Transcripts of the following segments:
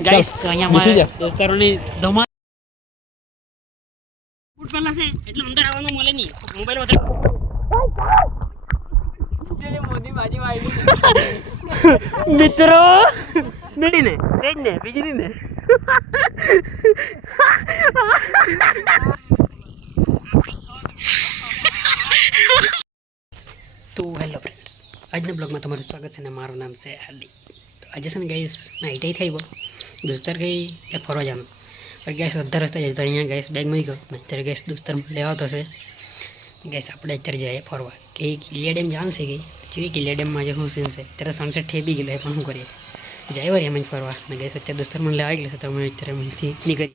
Guys તો અહીંયા મારા દોસ્તારોની ધમાલ ફૂટ પહેલા છે એટલે અંદર આવવાનું મળે નહીં મોબાઈલ વધારે મોદી બાજી વાળી મિત્રો નહીં ને એક ને બીજી ને તો હેલો ફ્રેન્ડ્સ આજના બ્લોગમાં તમારું સ્વાગત છે ને મારું નામ છે હાર્દિક. તો આજે છે ને ગાઈસ નાઈટ થઈ ગયો દોસ્તાર ગઈ એ ફરવા જવાનું પણ ગેસ અડધા રસ્તા જાય તો અહીંયા ગેસ બેગ મળી ગયો ને અત્યારે ગેસ દોસ્તાર લેવા તો છે ગેસ આપણે અત્યારે જઈએ ફરવા કે કિલિયા ડેમ જવાનું છે કે જોઈએ કિલિયા ડેમમાં જે શું સીન છે અત્યારે સનસેટ થઈ ગયેલો પણ શું કરીએ જાય વળી એમ જ ફરવા ને ગેસ અત્યારે દોસ્તાર મને લેવા ગયેલો છે તો અમે અત્યારે અહીંથી નીકળીએ.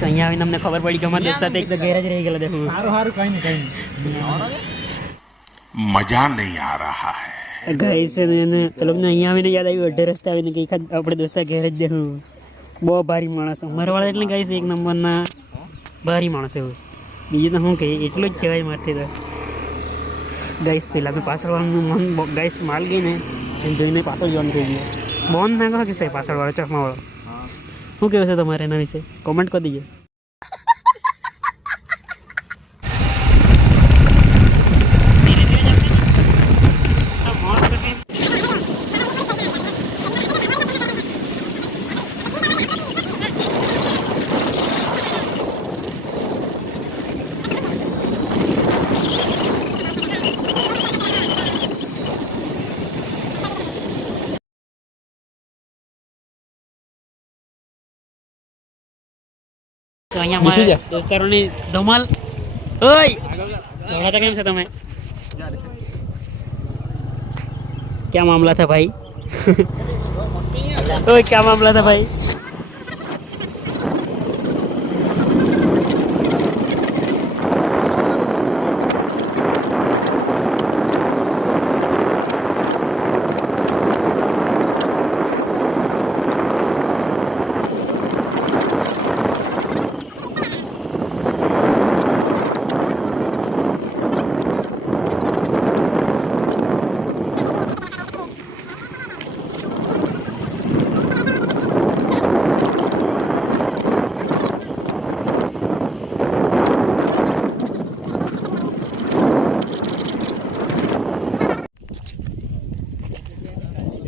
અહીંયા આવીને અમને ખબર પડી કે અમારા દોસ્તા એક ઘેર જ રહી ગયેલા દેખું સારું કઈ નહીં મજા નહીં આ રહા હૈ ગાઈસ ને પેલોને અહીંયા આવીને યાદ આવ્યું અડધે રસ્તે આવીને કે આપણે દોસ્તા ઘેર જ દેખું બહુ ભારી માણસ અમારવાળા એટલે ગાઈસ એક નંબરના ભારી માણસ એવું બીજું તો શું કહીએ એટલું જ કહેવાય મારથી તો ગાઈસ પહેલાં તો પાછળવાળાનું મન ગાઈસ માલ ગઈ ને એમ જોઈને પાછળ જવાનું થઈ ગયું બોન ના કહો કે સાહેબ પાછળવાળો ચશ્માવાળો શું કહેવું છે તમારે એના વિશે કોમેન્ટ કરી દીજો. તો અહીંયા મારા દોસ્તારોની ધમાલ ઓય થોડા તો કેમ છે તમે क्या मामला था भाई ओए क्या मामला था भाई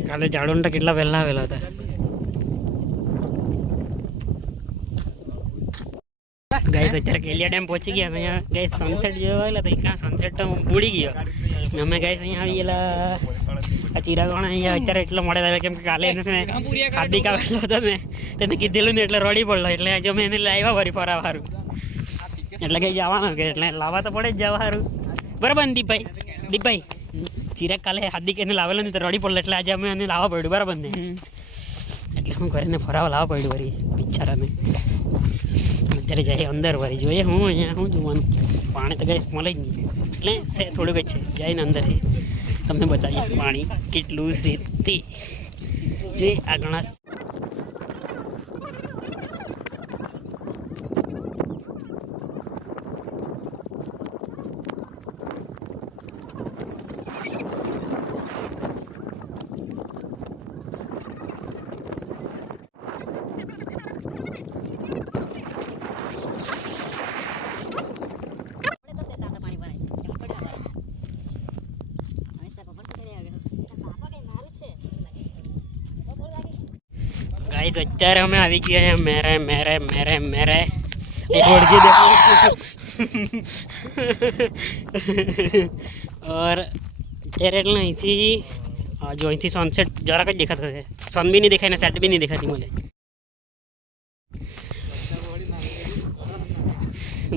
કાલે ઝાડોને કેટલા પહેલા આવેલા હતા ગાઈસ. અત્યારે કેલિયા ડેમ પહોંચી ગયા અહીંયા ગાઈસ સનસેટ જોવા આવેલા તો ક્યાં સનસેટ તો ઉડી ગયો ને અમે ગાઈસ અહીંયા આવી ગયેલા આ ચિરાગોણા અહીંયા અત્યારે એટલો મળે આવે કેમ કે કાલે એને છે ને હાર્દિક આવેલો હતો ને તેને કીધેલું ને એટલે રડી પડલો એટલે આજે અમે એને લાવ્યા ફરી ફરવા સારું એટલે કંઈ જવાનું કે એટલે લાવવા તો પડે જ જવા સારું બરાબર ને દીપભાઈ ચિરાગ કાલે હાર્દિક એને લાવેલો નહીં તો રડી પડલો એટલે આજે અમે એને લાવવા પડ્યું બરાબર ને એટલે હું ઘરે ફરાવા લાવવા પડ્યું વળી બિચારાને. અત્યારે જાય અંદર વળી જોઈએ હું અહીંયા શું જોવાનું પાણી તો ગઈ મળે જ નહીં એટલે છે થોડુંક જ છે જાય ને અંદર તમને બતાવીએ પાણી કેટલું છે તે જે આ ઘણા ગાઈસ અત્યારે અમે આવી ગયા हैं मेरे मेरे मेरे मेरे एक ओढ़ी देखो और અત્યારે એટલે અહીંથી જો અહીંથી સનસેટ જરાક જ દેખાતો છે સન બી નહીં દેખાય ને સેટ બી નહીં દેખાતી મને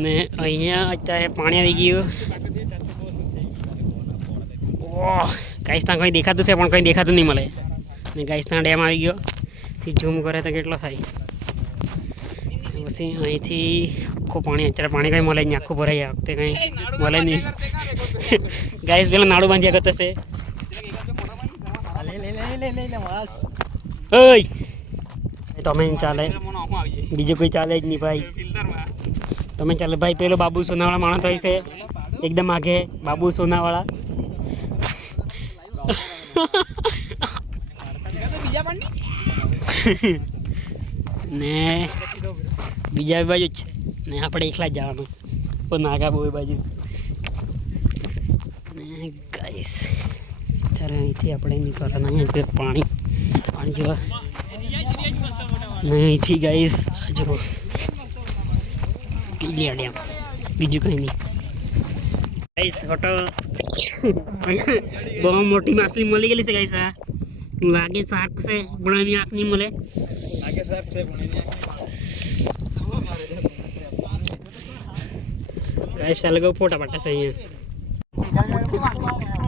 ને અહીંયા અત્યારે પાણી આવી ગયું ઓહ ગાઈસ ત્યાં કંઈ દેખાતું છે પણ કંઈ દેખાતું નહીં મળે ને ગાઈસ ત્યાં ડેમ આવી ગયો ઝૂમ કરે તો કેટલો થાય પછી અહીંથી આખું પાણી અત્યારે પાણી કંઈ મળે નહીં આખું ભરાઈ આ વખતે કંઈ મળે નહીં ગાઈસ પેલા નાડું બાંધ્યા કરતો છે ઓય તમે ચાલે બીજું કોઈ ચાલે જ નહીં ભાઈ તમે ચાલે ભાઈ પેલો બાબુ સોનાવાળા માણસ હોય છે એકદમ આગે બાબુ સોનાવાળા ને બીજા બાજુ જ છે ને આપણે એકલા જ જવાનું પણ નાગા બહુ બાજુ ને ગાઈસ અત્યારે અહીંથી આપણે નીકળવાના અહીંયા પાણી પાણી જોવા ને અહીંથી ગાઈસ જો પીલિયા ડેમ બીજું કંઈ નહીં ગાઈસ હોટલ બહુ મોટી માછલી મળી ગયેલી છે ગાઈસ આ લાગે શાર્ક છે પણ એની આંખ નહીં મળે લાગે શાર્ક છે પણ એની ગાઈસ આ લગાવ ફોટા પાટા છે અહીંયા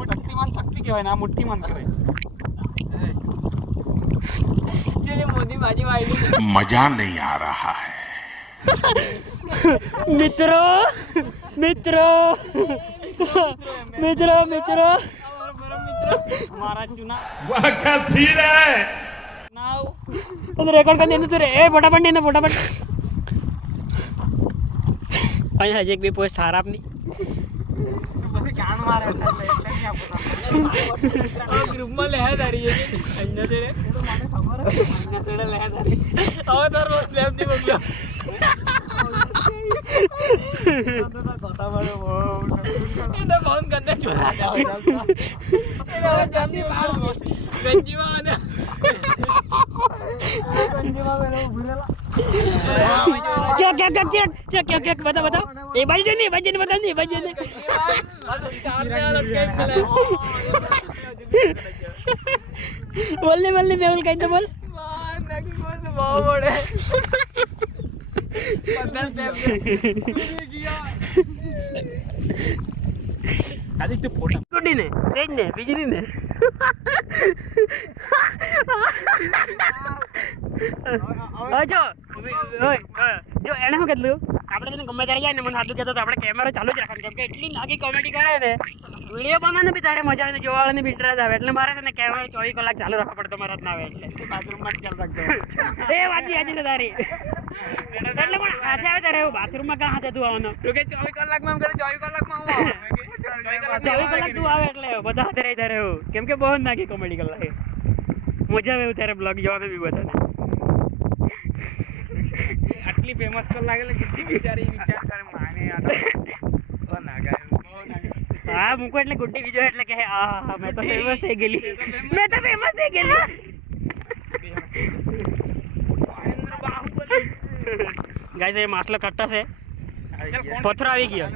શક્તિમાન શક્તિ કહેવાય ના મુઠ્ઠીમાન કહેવાય જે મોદી બાજી વાળી मजा नहीं आ रहा है મિત્રો મિત્રો મિત્રો મિત્રો મારા ચુના वाह क्या सीन है નાવ તો રેકોર્ડ કરી દેને તું રે એ ફટાફટ ને ફટાફટ અહીંયા હજી એક બી પોસ્ટ હાર આપની પછી કાન મારે છે એટલે નહીં આપો ગ્રુપમાં લે દારી છે અહીંયા છેડે તો મને ખબર છે અહીંયા છેડે લે દારી હવે તાર બસ સ્લેબ ની મોકલ્યો ગોતા મારો એને ફોન કરને ચોરા એને હવે જલ્દી બાળ ગંજીમાં અને ગંજીમાં મેલો ભૂરેલા क्या बता ए भाई ने बता नहीं भाई ने बोलने बोलने मैं बोल कहीं तो बोल तो फोटो गुड्डी ने तेज ने बिजली ने જો જો એને શું કીધું આપણે તને ગમે ત્યારે જાય ને મને સાચું કહેતો તો આપણે કેમેરો ચાલુ જ રાખવાનું કેમ કે એટલી નાગી કોમેડી કરે ને વિડીયો બનાવવાનું બી તારે મજા આવે જોવાવાળાને બી ઇન્ટરેસ્ટ આવે એટલે મારે છે ને કેમેરો 24 કલાક ચાલુ રાખવા પડતો મારા ના આવે એટલે બાથરૂમમાં જ ચાલુ રાખજો એ વાતી આજે ને તારી એટલે પણ આજે આવે ત્યારે બાથરૂમમાં કાં હાથે તું આવવાનો તો કે 24 કલાકમાં એમ કરે 24 કલાકમાં હું આવે 24 કલાક તું આવે એટલે બધા હાથે રહી ત્યારે એવું કેમ કે બહુ નાગી કોમેડી કર લાગે મજા આવે ત્યારે બ્લોગ જોવાનું બી બધાને આટલી ફેમસ કર લાગે કેટલી વિચાર કરે માને આ નાગા હા મૂકો એટલે ગુડ્ડી બીજો એટલે કે આ મેં તો ફેમસ થઈ ગયેલી ગાઈસ એ માછલો કાટતા છે પથરો આવી ગયો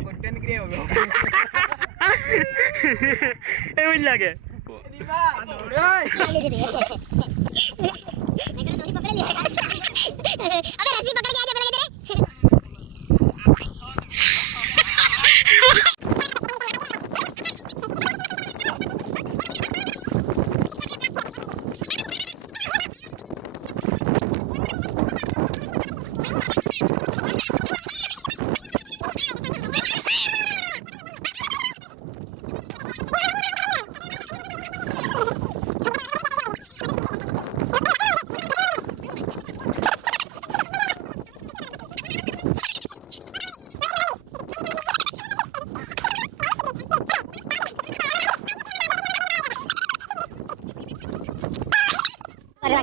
એવું જ લાગે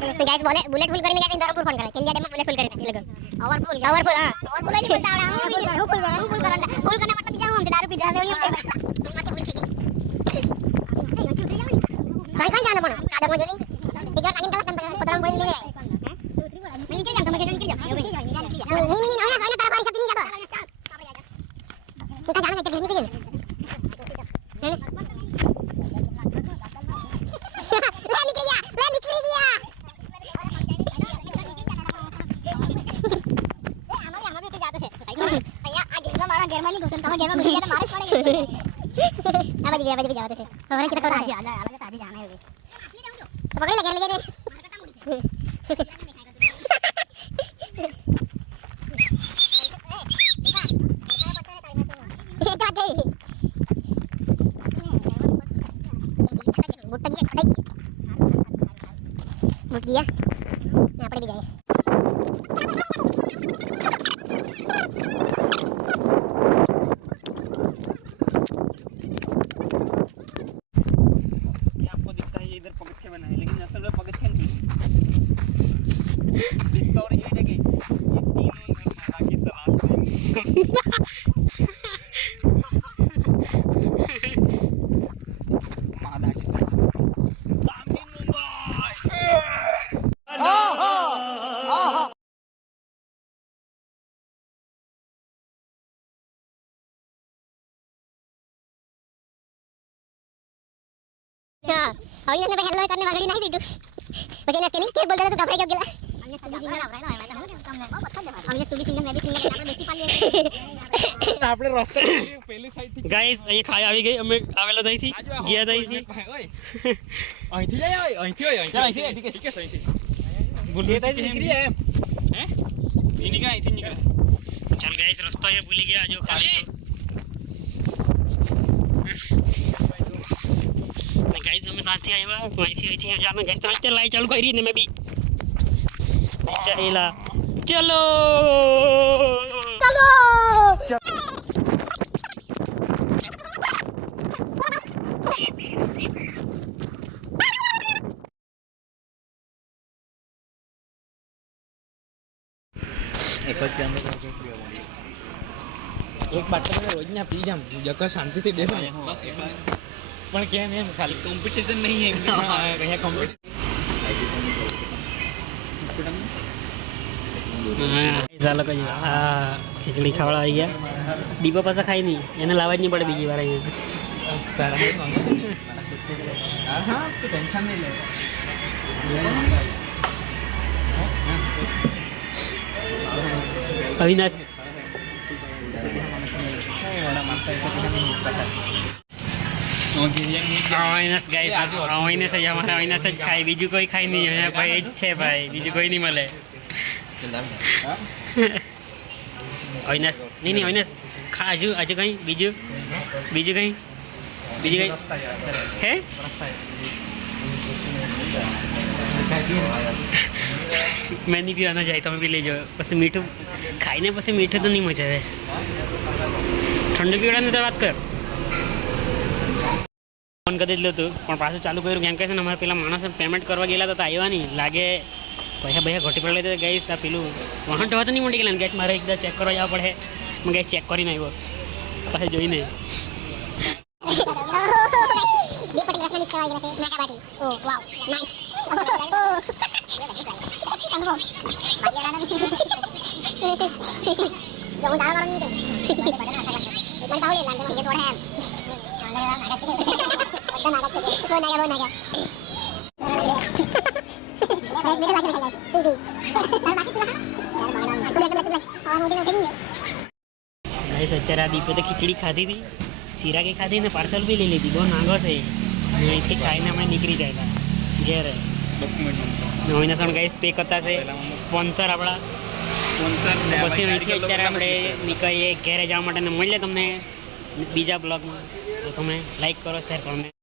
तो गाइस बोले बुलेट फुल करने गए थे इंदौरपुर फोन करा केलिया डैम में बुलेट फुल करने ये लोग ओवरफुल हां ओवरफुल नहीं बोलता आवड़ा फुल करना मतलब जाऊं हम दारू पी जाते होनी भाई कहां जाना पण आधा मजो नहीं इधर कागिन कलक पतरंग बोल ले नहीं अविनाश आना तारा बारिश नहीं जाता उनका जाना है निकल निकल मैं निकल गया हमारे भी तो जाते से भैया आ गेम मारा गेम में नहीं घुसन तो गेम में घुस गया तो मारे पड़ेगा अब जी जाते से हमारे कितना कर आ जा अलग आगे जाना है तो पकड़ ले गेम ले मुट गया यहाँ पर भी जाए आपको दिखता है ये इधर पगथिया बना है लेकिन असल में पगथिया नहीं डिस्कवरी ये है कि ये तीन मादा की तलाश में मादा की हां अविनाश ने हेलो करने वाली नहीं सीटू बच्चे ने नहीं के बोल रहे तो घबरा क्यों गेला अविनाश तू भी सिंगल मैं भी सिंगल આપણે બેસી પાલીએ આપણે રસ્તે પહેલી સાઈડ થી ગાઈસ અહીં ખાઈ આવી ગઈ અમે આવેલા તઈથી ગયા તઈથી અહીંથી જાય અહીંથી ઠીક છે અહીંથી ભૂલી તઈ નીકળી એમ હે એ નીકળે અહીંથી નીકળે ચાલ ગાઈસ રસ્તો અહીંયા ભૂલી ગયા જો ખાલી ને ગાઈસ અમે ત્યાંથી આવ્યા અહીંથી જામે ગાઈસ ત્યાંથી લાઈટ ચાલુ કરી ને મેં બી ચાલેલા ચલો એક બાટલો મને રોજ ના પી જામ જકો શાંતિથી બેસો ને પણ કેમ એમ ખાલી કોમ્પિટિશન નહીં એમ અહીંયા કોમ્પિટિશન ચાલો કઈ હા ખીચડી ખાવડા આવી ગયા દીપા પાછા ખાઈ નહીં એને લાવવા જ નહીં પડે બીજી વાર અહીંયા હા તો ટેન્શન નહીં લે અવિનાશ અવિનાશ ગાઈસ અવિનાશ જ અમારા અવિનાશ જ ખાય બીજું કોઈ ખાય નહીં અહીંયા ભાઈ એ જ છે ભાઈ બીજું કોઈ નહીં મળે અવિનાશ નહીં અવિનાશ ખા હજુ કંઈ બીજું કંઈ હે મેં નહીં પીવાનો જાય તમે પી લેજો પછી મીઠું ખાઈને પછી મીઠું તો નહીં મજા આવે ઠંડુ પીવડાની તો વાત કર ફોન કરી દીધું હતું પણ પાછું ચાલુ કર્યું કેમ કે છે ને અમારે પેલા માણસે પેમેન્ટ કરવા ગયેલા તો આવ્યા નહીં લાગે પૈસા ઘટી પડે તો ગઈશ આ પેલું વાહન તો નહીં મોટી ગયેલા ગેસ મારે એકદમ ચેક કરવા જવા પડે હું ગેસ ચેક કરીને આવ્યો પાછું જોઈને અત્યારે આ દીપે તો ખીચડી ખાધી હતી ચિરાગે ખાધી ને પાર્સલ બી લઈ લીધી બહુ નાગો છે અહીંથી ખાઈને અમે નીકળી જાય ઘેરે નવીના ગાઈસ પે કરતા છે સ્પોન્સર આપણા પછી અહીંથી અત્યારે આપણે નીકળીએ ઘેરે જવા માટે મળીએ તમને બીજા બ્લોગમાં તો તમે લાઈક કરો શેર કરો